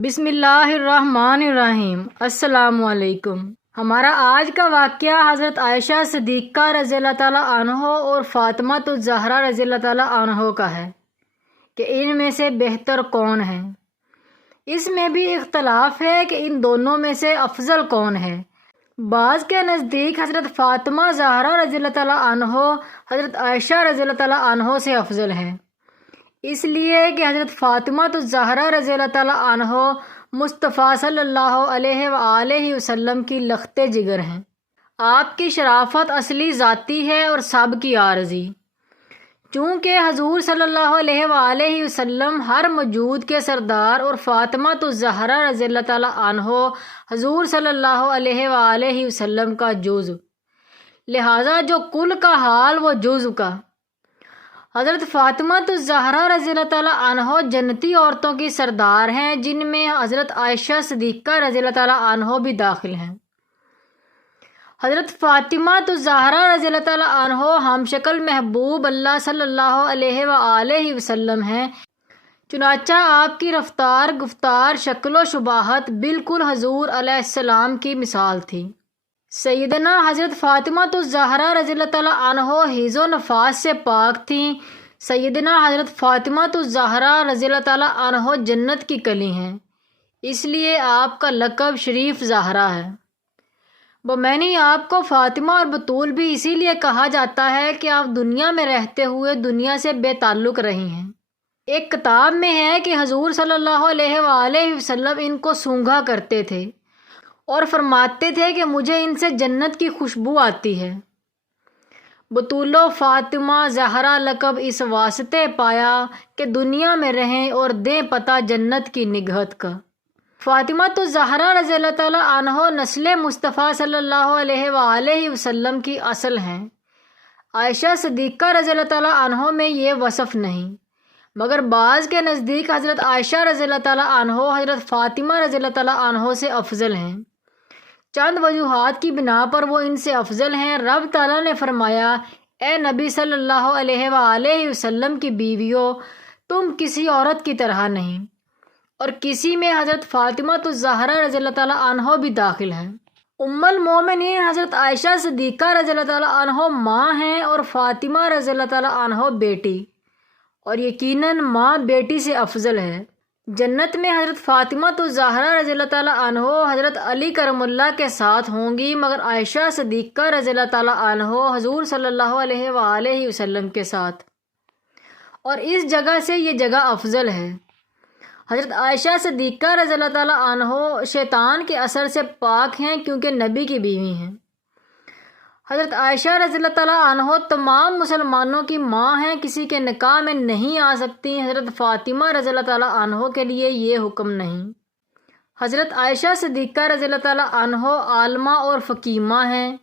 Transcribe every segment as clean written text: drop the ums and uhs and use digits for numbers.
بسم اللہ الرحمن الرحیم۔ السلام علیکم۔ ہمارا آج کا واقعہ حضرت عائشہ صدیقہ رضی اللہ تعالیٰ عنہ اور فاطمہ الزہرا رضی اللہ تعالیٰ عنہ کا ہے کہ ان میں سے بہتر کون ہے۔ اس میں بھی اختلاف ہے کہ ان دونوں میں سے افضل کون ہے۔ بعض کے نزدیک حضرت فاطمہ زہرا رضی اللہ تعالیٰ عنہ حضرت عائشہ رضی اللہ تعالیٰ عنہ سے افضل ہیں، اس لیے کہ حضرت فاطمہ الزہرا رضی اللہ تعالیٰ عنہ مصطفیٰ صلی اللہ علیہ وآلہ وسلم کی لخت جگر ہیں۔ آپ کی شرافت اصلی ذاتی ہے اور سب کی عارضی۔ چونکہ حضور صلی اللہ علیہ وآلہ وسلم ہر موجود کے سردار اور فاطمہ الزہرا رضی اللہ تعالیٰ عنہ حضور صلی اللہ علیہ وآلہ وسلم کا جزو، لہٰذا جو کل کا حال وہ جزو کا۔ حضرت فاطمہ الزہرا رضی اللہ تعالیٰ عنہ جنتی عورتوں کی سردار ہیں، جن میں حضرت عائشہ صدیقہ رضی اللہ تعالیٰ عنہ بھی داخل ہیں۔ حضرت فاطمہ الزہرا رضی اللہ تعالیٰ عنہ ہم شکل محبوب اللہ صلی اللہ علیہ وآلہ وسلم ہیں، چنانچہ آپ کی رفتار، گفتار، شکل و شباہت بالکل حضور علیہ السلام کی مثال تھی۔ سیدنا حضرت فاطمہ الزہرا رضی اللہ تعالیٰ عنہ حیض و نفاس سے پاک تھیں۔ سیدنا حضرت فاطمہ الزہرا رضی اللہ تعالیٰ عنہ جنت کی کلی ہیں، اس لیے آپ کا لقب شریف زہرا ہے۔ بمعنی آپ کو فاطمہ اور بطول بھی اسی لیے کہا جاتا ہے کہ آپ دنیا میں رہتے ہوئے دنیا سے بے تعلق رہی ہیں۔ ایک کتاب میں ہے کہ حضور صلی اللہ علیہ وآلہ وسلم ان کو سونگھا کرتے تھے اور فرماتے تھے کہ مجھے ان سے جنت کی خوشبو آتی ہے۔ بطول و فاطمہ زہرا لقب اس واسطے پایا کہ دنیا میں رہیں اور دیں پتہ جنت کی نگہت کا۔ فاطمہ الزہرا رضی اللہ تعالیٰ عنہ نسل مصطفیٰ صلی اللہ علیہ وآلہ وسلم کی اصل ہیں۔ عائشہ صدیقہ رضی اللہ تعالیٰ عنہ میں یہ وصف نہیں، مگر بعض کے نزدیک حضرت عائشہ رضی اللہ تعالیٰ عنہ حضرت فاطمہ رضی اللہ تعالیٰ عنہ سے افضل ہیں۔ چند وجوہات کی بنا پر وہ ان سے افضل ہیں۔ رب تعالیٰ نے فرمایا، اے نبی صلی اللہ علیہ وآلہ وسلم کی بیویوں، تم کسی عورت کی طرح نہیں، اور کسی میں حضرت فاطمہ الزہرا رضی اللہ تعالیٰ عنہ بھی داخل ہیں۔ ام المومنین حضرت عائشہ صدیقہ رضی اللہ تعالیٰ عنہ ماں ہیں اور فاطمہ رضی اللہ تعالیٰ عنہ بیٹی، اور یقیناً ماں بیٹی سے افضل ہے۔ جنت میں حضرت فاطمہ الزہرا رضی اللہ تعالیٰ عنہ حضرت علی کرم اللہ کے ساتھ ہوں گی، مگر عائشہ صدیقہ رضی اللہ تعالیٰ عنہ حضور صلی اللہ علیہ وآلہ وسلم کے ساتھ، اور اس جگہ سے یہ جگہ افضل ہے۔ حضرت عائشہ صدیقہ رضی اللہ تعالیٰ عنہ شیطان کے اثر سے پاک ہیں کیونکہ نبی کی بیوی ہیں۔ حضرت عائشہ رضی اللہ تعالیٰ عنہ تمام مسلمانوں کی ماں ہیں، کسی کے نکاح میں نہیں آ سکتی۔ حضرت فاطمہ رضی اللہ تعالیٰ عنہ کے لیے یہ حکم نہیں۔ حضرت عائشہ صدیقہ رضی اللہ تعالیٰ عنہ عالمہ اور فقیمہ ہیں۔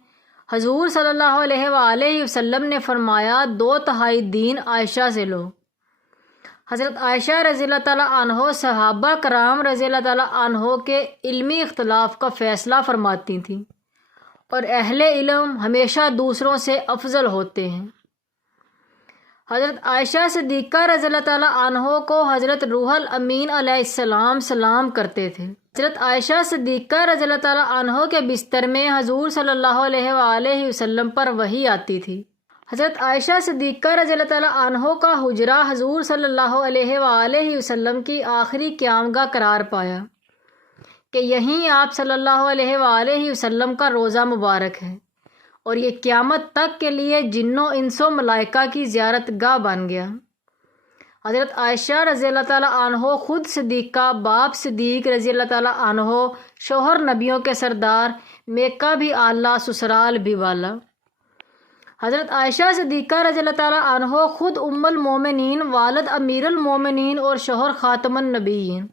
حضور صلی اللہ علیہ وآلہ وسلم نے فرمایا، 2/3 دین عائشہ سے لو۔ حضرت عائشہ رضی اللہ تعالیٰ عنہ صحابہ کرام رضی اللہ تعالیٰ عنہ کے علمی اختلاف کا فیصلہ فرماتی تھیں، اور اہل علم ہمیشہ دوسروں سے افضل ہوتے ہیں۔ حضرت عائشہ صدیقہ رضی اللہ تعالیٰ عنہ کو حضرت روح الامین علیہ السلام سلام کرتے تھے۔ حضرت عائشہ صدیقہ رضی اللہ تعالیٰ عنہ کے بستر میں حضور صلی اللہ علیہ وآلہ وسلم پر وحی آتی تھی۔ حضرت عائشہ صدیقہ رضی اللہ تعالیٰ عنہ کا حجرہ حضور صلی اللہ علیہ وآلہ وسلم کی آخری قیامگاہ قرار پایا کہ یہیں آپ صلی اللہ علیہ وآلہ وسلم کا روضہ مبارک ہے، اور یہ قیامت تک کے لیے جنوں انس و ملائکہ کی زیارت گاہ بن گیا۔ حضرت عائشہ رضی اللہ تعالیٰ عنہ خود صدیقہ، باپ صدیق رضی اللہ تعالیٰ عنہ، شوہر نبیوں کے سردار، میکہ بھی اعلیٰ، سسرال بھی والا۔ حضرت عائشہ صدیقہ رضی اللہ تعالیٰ عنہ خود ام المومنین، والد امیر المومنین اور شوہر خاتم النبیین۔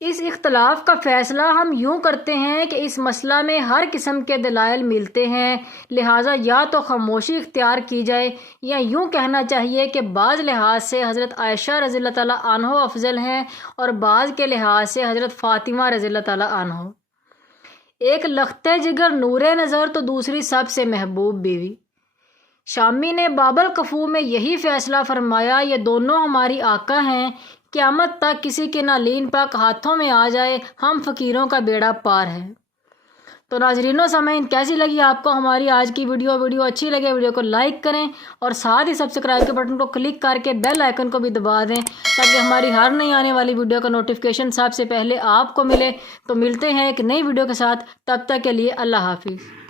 اس اختلاف کا فیصلہ ہم یوں کرتے ہیں کہ اس مسئلہ میں ہر قسم کے دلائل ملتے ہیں، لہٰذا یا تو خاموشی اختیار کی جائے، یا یوں کہنا چاہیے کہ بعض لحاظ سے حضرت عائشہ رضی اللہ تعالیٰ عنہ افضل ہیں اور بعض کے لحاظ سے حضرت فاطمہ رضی اللہ تعالیٰ عنہ۔ ایک لخت جگر نور نظر تو دوسری سب سے محبوب بیوی۔ شامی نے باب الکفو میں یہی فیصلہ فرمایا، یہ دونوں ہماری آقا ہیں، قیامت تک کسی کے نالین پاک ہاتھوں میں آ جائے، ہم فقیروں کا بیڑا پار ہے۔ تو ناظرین و سامعین، کیسی لگی آپ کو ہماری آج کی ویڈیو اچھی لگے ویڈیو کو لائک کریں اور ساتھ ہی سبسکرائب کے بٹن کو کلک کر کے بیل آئیکن کو بھی دبا دیں تاکہ ہماری ہر نئی آنے والی ویڈیو کا نوٹیفیکیشن سب سے پہلے آپ کو ملے۔ تو ملتے ہیں ایک نئی ویڈیو کے ساتھ، تب تک کے لیے اللہ حافظ۔